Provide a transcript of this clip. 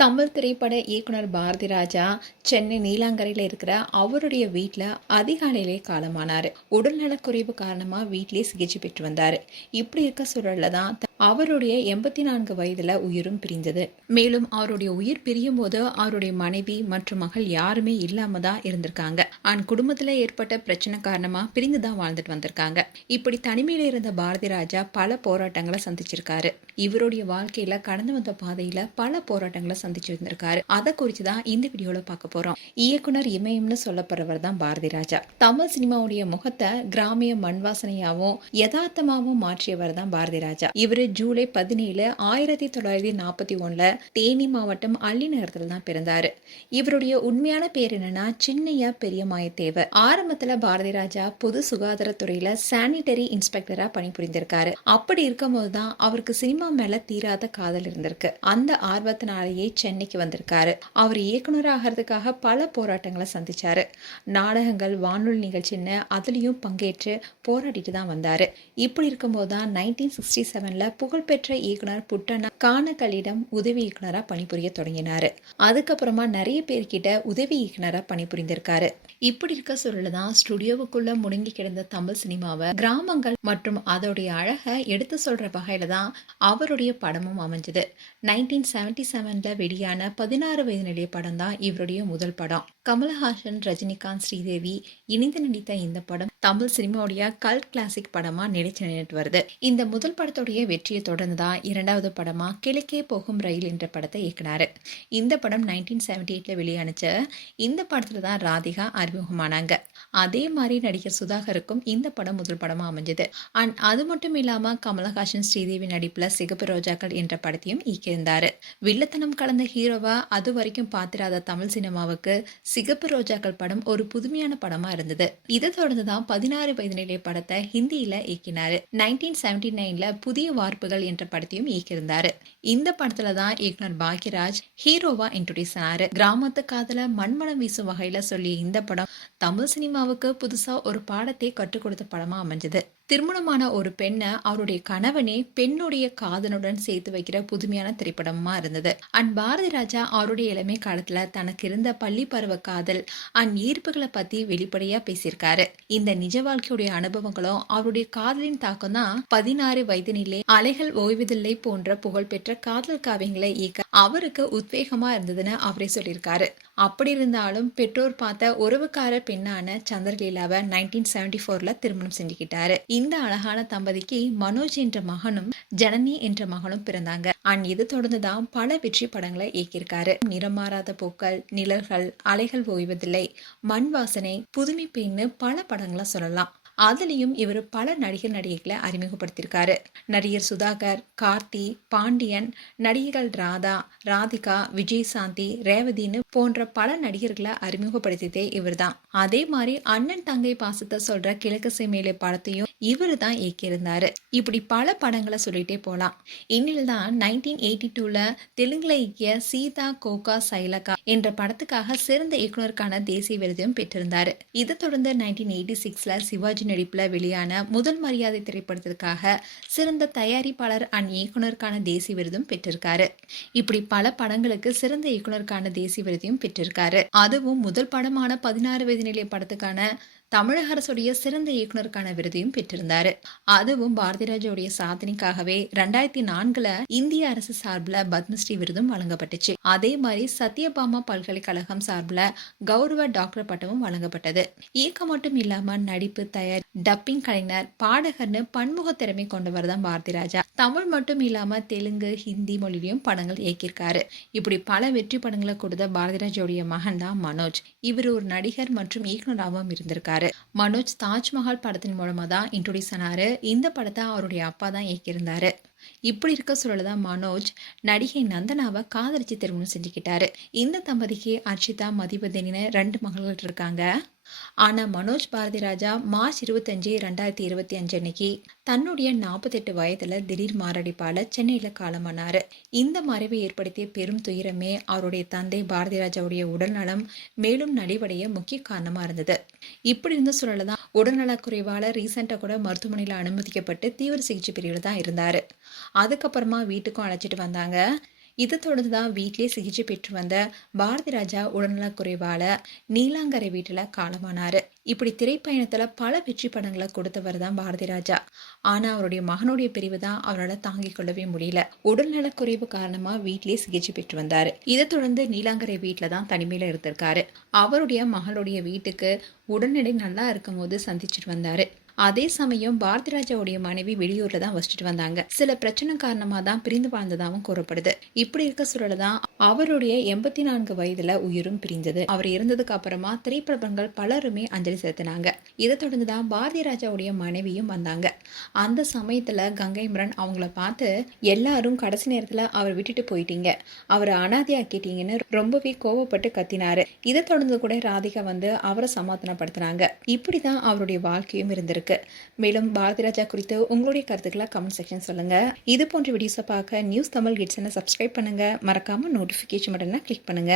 தமிழ் திரைப்பட இயக்குனர் பாரதி ராஜா சென்னை நீலாங்கரையில் இருக்கிற அவருடைய வீட்டில் அதிகாலையிலே காலமானார். உடல்நலக்குறைவு காரணமாக வீட்டிலே சிகிச்சை பெற்று வந்தார். இப்படி இருக்க சூழலில் தான் அவருடைய 84 வயதில் உயிரும் பிரிந்தது. மேலும் அவருடைய உயிர் பிரியும் போது அவருடைய மனைவி மற்றும் மகள் யாருமே இல்லாம தான் இருந்திருக்காங்க. குடும்பத்தில் ஏற்பட்ட பிரச்சனை காரணமாக பிரிந்து தான் வாழ்ந்துட்டு வந்திருக்காங்க. இப்படி தனிமையில் இருந்த பாரதி ராஜா பல போராட்டங்களை சந்திச்சிருக்காரு. இவருடைய வாழ்க்கையில கடந்து வந்த பாதையில பல போராட்டங்களை சந்திச்சு வந்திருக்காரு. அதை குறித்து தான் இந்த வீடியோல பார்க்க போறோம். இயக்குனர் இமயம்னு சொல்லப்படுறவர் தான் பாரதி ராஜா. தமிழ் சினிமாவுடைய முகத்தை கிராமிய மண் வாசனையாவும் யதார்த்தமாகவும் மாற்றியவர் தான் பாரதி ராஜா. இவரு ஜூலை 17, 1941 தேனி மாவட்டம் அள்ளி நகரத்துல தான் பிறந்தாரு. இவருடைய உண்மையான பேர் என்னன்னா சின்னையா பெரியமாயத்தேவர். ஆரம்பத்துல பாரதி ராஜா பொது சுகாதாரத்துறையில சானிட்டரி இன்ஸ்பெக்டரா பணிபுரிந்திருக்காரு. அப்படி இருக்கும் போதுதான் அவருக்கு சினிமா மேல தீராத காதல் இருந்திருக்கு. அந்த ஆர்வத்தினாலேயே சென்னைக்கு வந்திருக்காரு. அவர் இயக்குனர் ஆகிறதுக்காக பல போராட்டங்களை சந்திச்சாரு. நாடகங்கள், வானொலி நிகழ்ச்சின்னு அதுலயும் பங்கேற்று போராடிட்டு தான் வந்தாரு. இப்படி இருக்கும்போது தான் 1967 புகழ்பெற்ற இயக்குனர் புட்டண்ணா கானகலிடம் உதவி இயக்குனரா பணிபுரிய தொடங்கினாரு. அதுக்கப்புறமா நிறைய பேர்கிட்ட உதவி இயக்குனரா பணிபுரிந்திருக்காரு. இப்படி இருக்க சூழல தான் ஸ்டுடியோவுக்குள்ள முடங்கி கிடந்த தமிழ் சினிமாவை கிராமங்கள் மற்றும் அதோடைய அழகை எடுத்து சொல்ற வகையில தான் அவருடைய படமும் அமைஞ்சது. 1977 வெளியான 16 வயது நிலைய படம் தான் இவருடைய முதல் படம். கமலஹாசன், ரஜினிகாந்த், ஸ்ரீதேவி இணைந்து நடித்த இந்த படம் தமிழ் சினிமாவுடைய கல்ட் கிளாசிக் படமா நிலைச்சு நின்றுட்டு வருது. இந்த முதல் படத்துடைய வெற்றியை தொடர்ந்து தான் இரண்டாவது படமா கிழக்கே போகும் ரயில் என்ற படத்தை இயக்குனாரு. இந்த படம் 1978 வெளியானுச்ச. இந்த படத்துல தான் ராதிகா அறிமுகமானாங்க. அதே மாதிரி நடிகர் சுதாகருக்கும் இந்த படம் முதல் படமா அமைஞ்சது. அது மட்டும் இல்லாம கமலஹாசன், ஸ்ரீதேவி நடிப்புல சிகப்பு ரோஜாக்கள் என்ற படத்தையும் இயக்கியிருந்தாரு. வில்லத்தனம் கலந்த ஹீரோவா அது வரைக்கும் பார்த்திராத தமிழ் சினிமாவுக்கு சிகப்பு ரோஜாக்கள் படம் ஒரு புதுமையான படமா இருந்தது. இதை தொடர்ந்துதான் 16 வயது நிலை படத்தை ஹிந்தியில இயக்கினாரு. 1979 புதிய வார்ப்புகள் என்ற படத்தையும் இயக்கியிருந்தாரு. இந்த படத்துல தான் இயக்குனர் பாக்யராஜ் ஹீரோவா இன்ட்ரோடியூஸ் ஆனாரு. கிராமத்து காதல மண்மணம் வீசும் வகையில சொல்லிய இந்த படம் தமிழ் சினிமாவுக்கு புதுசா ஒரு பாடத்தை கற்றுக் கொடுத்த படமா அமைஞ்சது. திருமணமான ஒரு பெண்ணை அவருடைய கணவனே பெண்ணுடைய காதலுடன் சேர்த்து வைக்கிற புதுமையான திரைப்படமா இருந்தது. பாரதி ராஜா அவருடைய இளமை காலத்துல தனக்கு இருந்த பள்ளி பருவ காதல் ஈர்ப்புகளை பத்தி வெளிப்படையா பேசியிருக்காரு. இந்த நிஜ வாழ்க்கையுடைய அனுபவங்களும் அவருடைய காதலின் தாக்கம் தான் 16 வயதினிலே அலைகள் ஓய்வதில்லை போன்ற புகழ்பெற்ற காதல் காவியங்களை இயக்க அவருக்கு உத்வேகமா இருந்ததுன்னு அவரே சொல்லியிருக்காரு. அப்படி இருந்தாலும் பெற்றோர் பார்த்த உறவுக்கார பெண்ணான சந்திரலீலாவை 1974 திருமணம் செஞ்சுக்கிட்டாரு. இந்த அழகான தம்பதிக்கு மனோஜ் என்ற மகனும் ஜனனி என்ற மகனும் பிறந்தாங்க. இது தொடர்ந்துதான் பல வெற்றி படங்களை இயக்கியிருக்காரு. நிறமாறாத பூக்கள், நிழல்கள், அலைகள் ஓய்வதில்லை, மண் வாசனை, புதுமை பெண்ணு பல படங்களை சொல்லலாம். அதுலயும் இவர் பல நடிகர் நடிகைகளை அறிமுகப்படுத்தியிருக்காரு. நடிகர் சுதாகர், கார்த்தி, பாண்டியன், நடிகைகள் ராதா, ராதிகா, விஜயசாந்தி, ரேவதின்னு போன்ற பல நடிகர்களை அறிமுகப்படுத்தியதே இவர் தான். அதே மாதிரி அண்ணன் தங்கை பாசத்தை சொல்ற கிழக்கு சீமையிலே படத்தையும் இவரு தான் இயக்கியிருந்தாரு. இப்படி பல படங்களை சொல்லிட்டே போலாம். இன்னில் தான் 1982 தெலுங்குல இயக்கிய சீதா கோகா சைலகா என்ற படத்துக்காக சிறந்த இயக்குனருக்கான தேசிய விருதையும் பெற்றிருந்தாரு. இதை தொடர்ந்து 1986 சிவாஜி நடிப்புல வெளியான முதல் மரியாதை திரைப்படத்திற்காக சிறந்த தயாரிப்பாளர் இயக்குனருக்கான தேசிய விருதும் பெற்றிருக்காரு. இப்படி பல படங்களுக்கு சிறந்த இயக்குனருக்கான தேசிய விருதையும் பெற்றிருக்காரு. அதுவும் முதல் படமான 16 வயது நிலைய படத்துக்கான தமிழக அரசுடைய சிறந்த இயக்குனருக்கான விருதையும் பெற்றிருந்தாரு. அதுவும் பாரதிராஜாவுடைய சாதனைக்காகவே 2004 இந்திய அரசு சார்பில் பத்மஸ்ரீ விருதும் வழங்கப்பட்டுச்சு. அதே மாதிரி சத்யபாமா பல்கலைக்கழகம் சார்பில் கௌரவ டாக்டர் பட்டமும் வழங்கப்பட்டது. இயக்கம் மட்டும் இல்லாம நடிப்பு, தயார், டப்பிங் கலைஞர், பாடகர்னு பன்முக திறமை கொண்டவர் தான் பாரதிராஜா. தமிழ் மட்டும் இல்லாம தெலுங்கு, ஹிந்தி மொழியிலும் படங்கள் இயக்கியிருக்காரு. இப்படி பல வெற்றி படங்களை கொடுத்த பாரதிராஜாவுடைய மகன் தான் மனோஜ். இவர் ஒரு நடிகர் மற்றும் இயக்குனராகவும் இருந்திருக்காரு. மனோஜ் தாஜ்மஹால் படத்தின் மூலமா தான் இன்ட்ரோடியூஸ் ஆனாரு. இந்த படத்தை அவருடைய அப்பா தான் இயக்கியிருந்தாரு. இப்படி இருக்க சூழல்தான் மனோஜ் நடிகை நந்தனாவை காதலிச்சு திருமணம் செஞ்சுக்கிட்டாரு. இந்த தம்பதிக்கு அர்ச்சிதா, மதிவதனின்னு 2 மகள்கள் இருக்காங்க. ஆனா மனோஜ் பாரதி ராஜா மார்ச் 25, 2025 அன்னைக்கு தன்னுடைய 48 வயதுல திடீர் மாரடைப்பால சென்னையில காலமானாரு. இந்த மறைவை ஏற்படுத்திய பெரும் துயரமே அவருடைய தந்தை பாரதி ராஜாவுடைய உடல்நலம் மேலும் நலிவடைய முக்கிய காரணமா இருந்தது. இப்படி இருந்த சூழல்தான் உடல்நலக்குறைவால ரீசெண்டா கூட மருத்துவமனையில அனுமதிக்கப்பட்டு தீவிர சிகிச்சை பிரிவில் தான் இருந்தாரு. அதுக்கப்புறமா வீட்டுக்கும் அழைச்சிட்டு வந்தாங்க. இதை தொடர்ந்து தான் வீட்டிலே சிகிச்சை பெற்று வந்த பாரதி ராஜா உடல்நலக்குறைவால நீலாங்கரை வீட்டில் காலமானாரு. இப்படி திரைப்பயணத்துல பல வெற்றி படங்களை கொடுத்தவர் தான் பாரதி ராஜா. ஆனா அவருடைய மகனுடைய பிரிவு தான் அவரால் தாங்கிக் கொள்ளவே முடியல. உடல்நலக்குறைவு காரணமா வீட்டிலேயே சிகிச்சை பெற்று வந்தாரு. இதை தொடர்ந்து நீலாங்கரை வீட்டில தான் தனிமையில இருந்திருக்காரு. அவருடைய மகளுடைய வீட்டுக்கு உடல்நிலை நல்லா இருக்கும் போது சந்திச்சுட்டு வந்தாரு. அதே சமயம் பாரதி ராஜாவுடைய மனைவி வெளியூர்ல தான் வசிச்சுட்டு வந்தாங்க. சில பிரச்சனை காரணமா தான் பிரிந்து வாழ்ந்ததாகவும் கூறப்படுது. இப்படி இருக்க சூழல தான் அவருடைய 84 வயதுல உயிரும் பிரிந்தது. அவர் இறந்ததுக்கு அப்புறமா திரைப்பிரபலங்கள் பலருமே அஞ்சலி செலுத்தினாங்க. இதை தொடர்ந்து தான் பாரதி ராஜாவுடைய மனைவியும் வந்தாங்க. அந்த சமயத்துல கங்கை மரன் அவங்கள பார்த்து, எல்லாரும் கடைசி நேரத்துல அவர் விட்டுட்டு போயிட்டீங்க, அவரை அனாதையாக்கிட்டீங்கன்னு ரொம்பவே கோவப்பட்டு கத்தினாரு. இதை தொடர்ந்து கூட ராதிகா வந்து அவரை சமாதானப்படுத்தினாங்க. இப்படிதான் அவருடைய வாழ்க்கையும் இருந்திருக்கு. மேலும் பாரதி ராஜா குறித்து உங்களுடைய கருத்துக்களை கமெண்ட் செக்ஷன் சொல்லுங்க. இது போன்ற வீடியோஸை பார்க்க நியூஸ் தமிழ் கிட்ஸ் சப்ஸ்கிரைப் பண்ணுங்க. மறக்காம நோட்டிஃபிகேஷன் பட்டனை கிளிக் பண்ணுங்க.